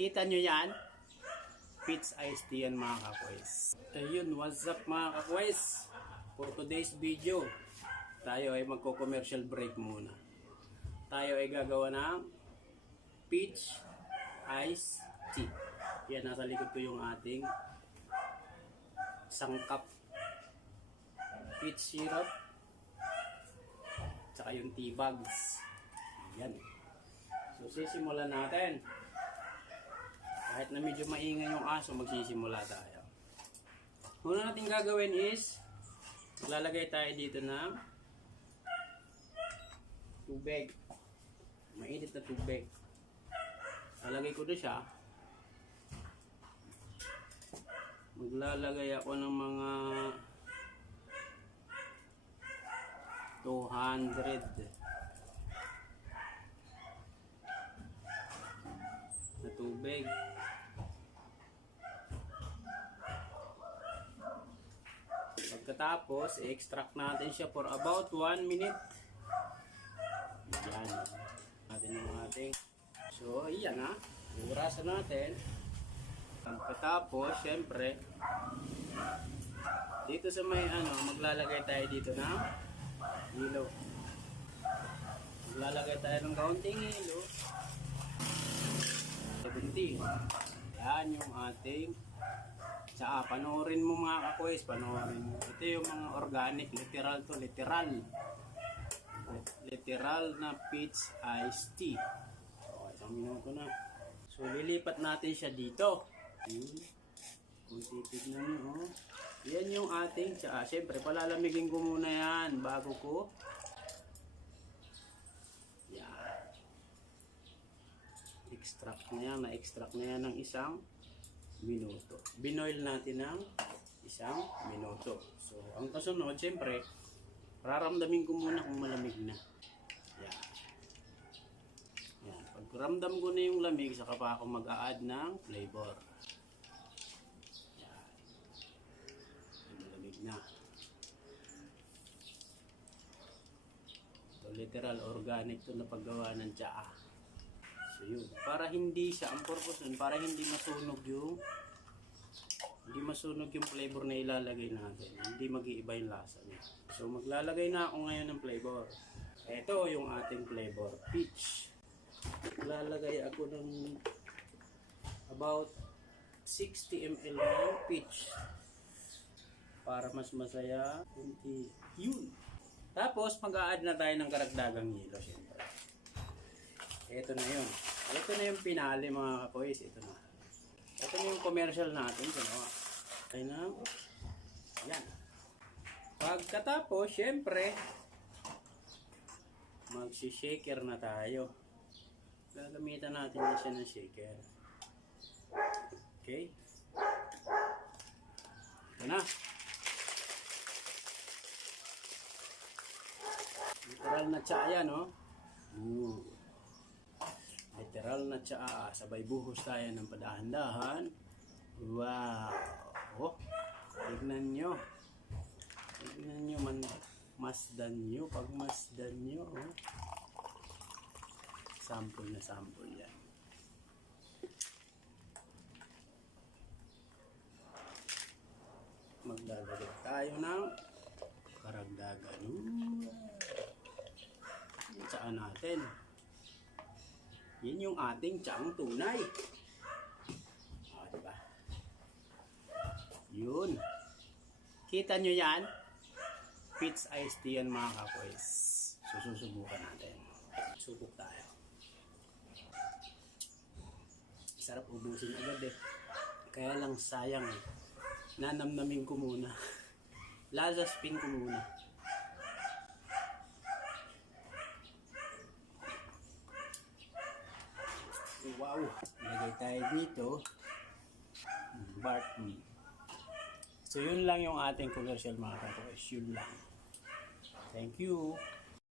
Kita nyo yan? Peach iced tea yan mga kakwes. Ayun, what's up mga kakwes? For today's video, tayo ay magko-commercial break muna. Tayo ay gagawa ng peach iced tea. Yan, nasa likod ko yung ating isang cup peach syrup tsaka yung tea bags. Yan. So sisimulan natin. Kahit na medyo maingay yung aso, magsisimula tayo. Una natin gagawin is maglalagay tayo dito ng tubig. Mainit na tubig. Lalagay ko na siya. Maglalagay ako ng mga 200 na tubig. Pagkatapos, i-extract natin siya for about 1 minute. Yan. Natin yung ating. So, iyan ha. Urasan natin. Pagkatapos, syempre, dito sa may maglalagay tayo dito ng hilo. Maglalagay tayo ng kaunting hilo. 70. Yan yung ating tsaa. Panoorin mo mga kakwes, panoorin mo. Ito yung mga organic, literal to literal. Literal na peach iced tea. So, isang minuto na. So, lilipat natin siya dito. Kung titignan nyo, yan yung ating tsaa. Siyempre, palalamigin ko muna yan bago ko. Yan. Extract na yan, na-extract na yan ng isang minuto. Binoil natin ng isang minuto. So, ang kasunod, siyempre, raramdamin ko muna kung malamig na. Yan. Yan. Pag ramdam ko na yung lamig, saka pa ako mag-a-add ng flavor. Yan. Malamig na. Ito, literal, organic to na paggawa ng tsaa. So yun, para hindi siya, ang purpose nun, para hindi masunog yung flavor na ilalagay natin. Hindi mag-iiba yung lasa niya. So maglalagay na ako ngayon ng flavor. Ito yung ating flavor, peach. Maglalagay ako ng about 60 ml ng peach. Para mas masaya, kunti. Yun. Tapos mag-a-add na tayo ng karagdagang hilo, syempre. Ito na yun. Ito na yung pinali mga kakoys. Ito na. Ito na yung commercial natin. Okay na. Yan. Pagkatapos, syempre, magsi-shaker na tayo. Gagamitan natin na siya ng shaker. Okay. Ito na. Literal na tsaa, no? Literal na tsaa. Sabay buhos tayo ng padahan-dahan. Wow! Oh, tignan nyo. Tignan nyo, masdan nyo. Pag masdan nyo, oh. Sample na sample yan. Magdadagdag tayo ng karagdagan. Yung tsaa natin. Yan yung ating tsaang tunay. O, diba? Yun. Kita nyo yan? Peach iced tea yan mga kakwes. Sususubukan natin. Subok tayo. Sarap ubusin agad eh. Kaya lang sayang eh. Nanamnamin ko muna. Laza spin ko muna. Wow! Lagay tayo dito. Bartley. So yun lang yung ating commercial mga kakwes. Yun lang. Thank you.